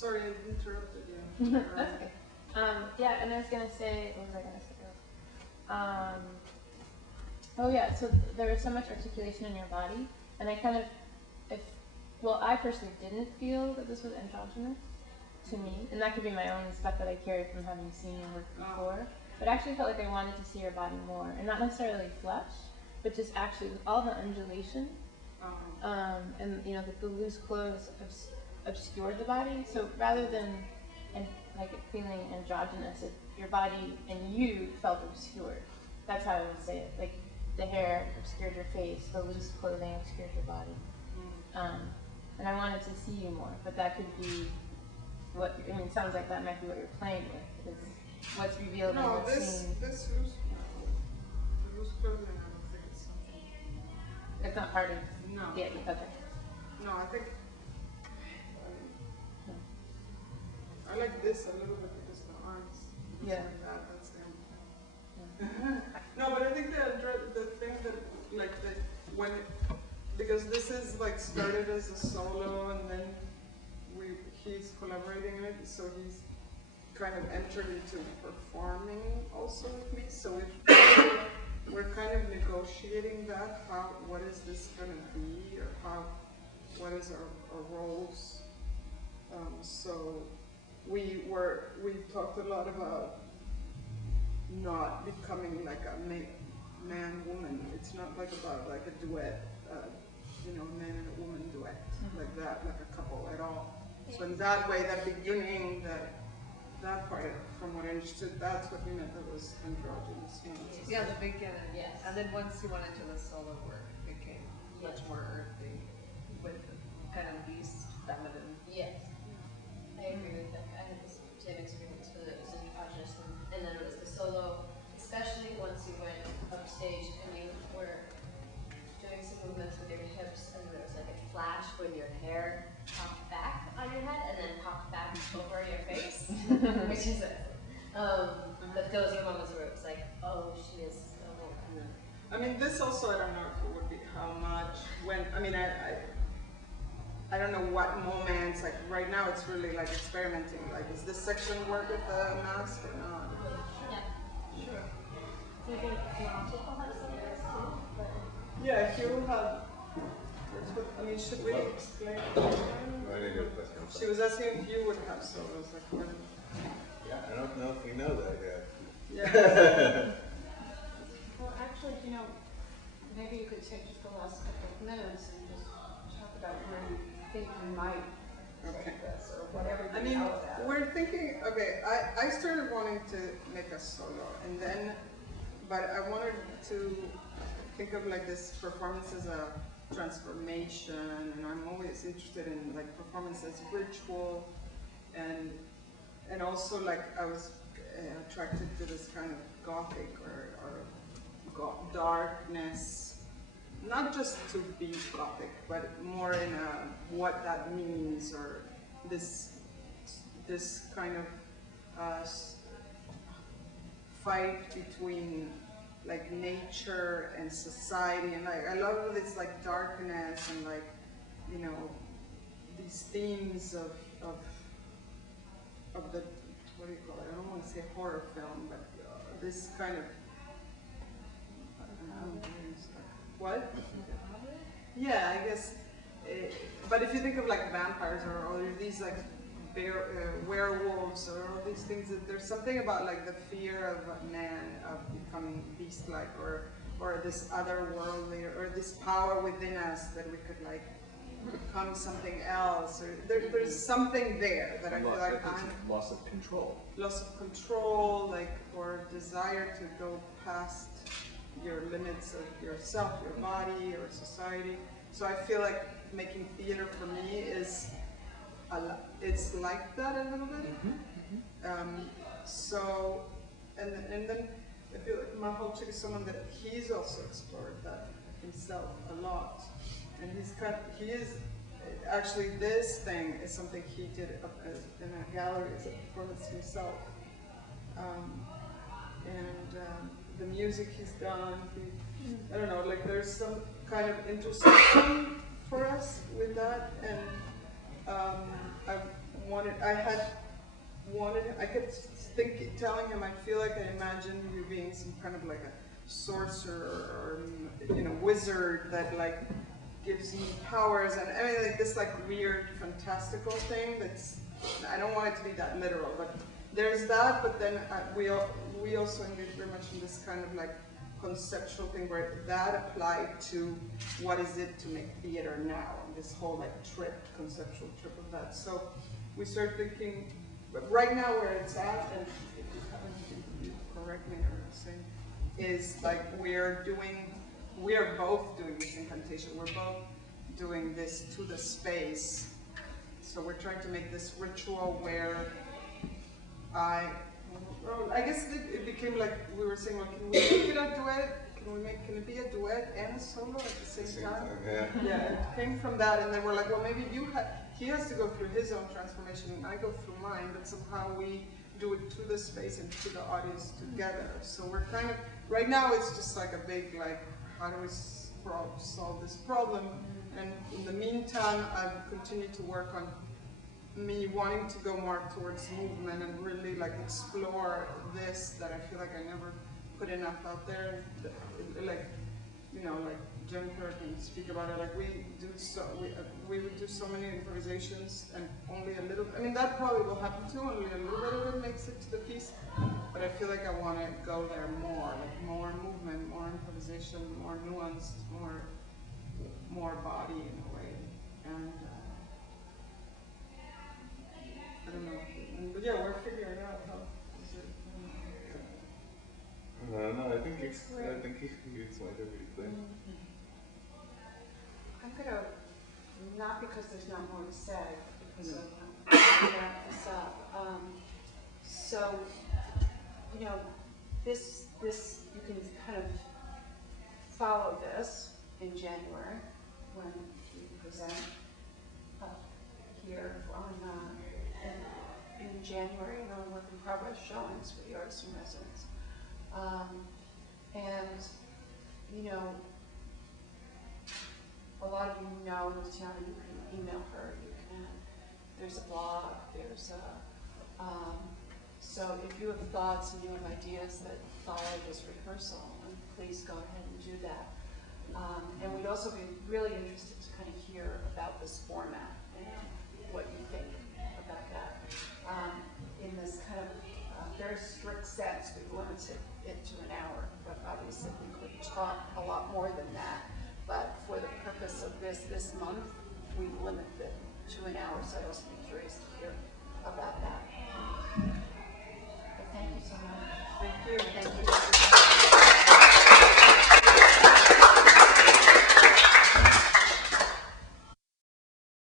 Sorry, I interrupted you. That's okay. Yeah, and I was gonna say, what was I gonna say? Oh yeah, so there is so much articulation in your body, and I kind of, well, I personally didn't feel that this was androgynous to me, and that could be my own stuff that I carried from having seen your work before, but I actually felt like I wanted to see your body more, and not necessarily flesh, but just actually all the undulation, and you know, the loose clothes obscured the body, so rather than like it feeling androgynous, your body and you felt obscured. That's how I would say it. Like the hair obscured your face, the loose clothing obscured your body. And I wanted to see you more, but that could be what, I mean, it sounds like that might be what you're playing with, is what's revealed and what's seen. This loose clothing, I don't think it's something. It's not part of okay. No, I think I like this a little bit because the arms. Like that. That's the No, but I think the thing that like because this is like started as a solo and then he's collaborating in it, so he's kind of entered into performing also with me. So we're kind of negotiating that. What is this gonna be, or what is our roles? So we talked a lot about not becoming like a man-woman. It's not like about like a duet, you know, a man and a woman duet, like that, like a couple at all. So in that way, that beginning, that part, from what I understood, that's what we meant that was androgynous. Yeah, the beginning. Yes. And then once you went into the solo work, it became much more earthy, with kind of least feminine. Yes. I agree with that. I had the same experience with it. It was androgynous, and then it was the solo, especially once you went upstage and you were doing some movements with your hips, and there was like a flash when your hair popped back on your head and then popped back over your face, which is it. But those are moments where it was like, oh, she is a woman. I mean, this also, I don't know if it would be how much, I don't know what moments, like right now it's really like experimenting, like is this section work with the mask or not? Yeah, sure. Do you think Toronto will have some of this too? Yeah, Hugh had, I mean, should we explain? She was asking if you would have solos, like when. Yeah, I don't know if we know that yet. Yeah. Well, actually, you know, maybe you could take just the last couple of minutes and just talk about where you think you might take this, or whatever you know about it. We're thinking, I started wanting to make a solo, and then, but I wanted to think of like this performance as a transformation, and I'm always interested in like performance as ritual, and also like I was attracted to this kind of gothic or darkness, not just to be gothic, but more in what that means, or this kind of fight between like nature and society, and like I love this like darkness and like, you know, these themes of the, what do you call it? I don't want to say horror film, but this kind of what? Yeah, I guess. But if you think of like vampires or these like werewolves or all these things, there's something about like the fear of man of becoming beast-like, or this otherworldly, or this power within us that we could like become something else, or there's something there that I feel like loss of control. Loss of control, like, or desire to go past your limits of yourself, your body, or society. So I feel like making theater for me is it's like that a little bit. So, and then I feel like Mahalchik is someone that he's also explored that himself a lot, and he is actually, this thing is something he did in a gallery as a performance himself, and the music he's done, I don't know, like there's some kind of intersection for us with that, and I kept telling him, I feel like I imagine you being some kind of like a sorcerer or, you know, wizard that like gives me powers, and I mean like this like weird fantastical thing that's, I don't want it to be that literal, but there's that, but then we also engage very much in this kind of like conceptual thing where that applied to what is it to make theater now, and this whole like conceptual trip of that. So we start thinking, but right now where it's at, and if you have anything, you correct me or say, is like we are both doing this incantation, we're both doing this to the space. So we're trying to make this ritual where I guess it became like we were saying, like, can we make it a duet? Can it be a duet and a solo at the same time? Yeah. Yeah, it came from that, and then we're like, well, maybe he has to go through his own transformation, and I go through mine, but somehow we do it to the space and to the audience together. So we're kind of, right now it's just like a big, like, how do we solve this problem? And in the meantime, I've continued to work on me wanting to go more towards movement and really like explore this that I feel like I never put enough out there. Like, you know, like Jennifer can speak about it. Like we would do so many improvisations and only a little. I mean, that probably will happen too. Only a little bit of it makes it to the piece. But I feel like I want to go there more, like more movement, more improvisation, more nuanced, more body in a way. And I don't know. But yeah, we're figuring out how is it. No, I think you explained everything. I'm gonna, not because there's not more to say, because of wrap this up. So, you know, this you can kind of follow this in January when we present here on in January on work in progress showings for the artists in residence. And you know, a lot of you know Luciana. You can email her. You can. There's a blog. There's a. So if you have thoughts and you have ideas that follow this rehearsal, then please go ahead and do that. And we'd also be really interested to kind of hear about this format and what you think about that. In this kind of very strict sense, we've limited it to an hour, but obviously we could talk a lot more than that. But for the purpose of this month, we limit it to an hour, so I was